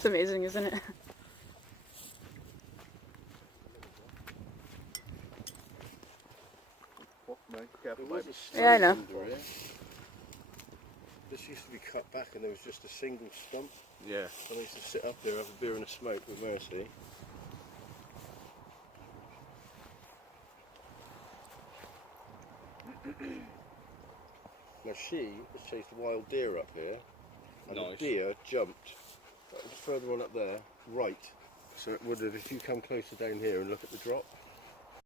It's amazing, isn't it? Yeah, I know. This used to be cut back and there was just a single stump. Yeah. And I used to sit up there, have a beer and a smoke with Mercy. Now she has chased a wild deer up here, and Nice. the deer jumped further on up there, right. So it would have, if you come closer down here and look at the drop,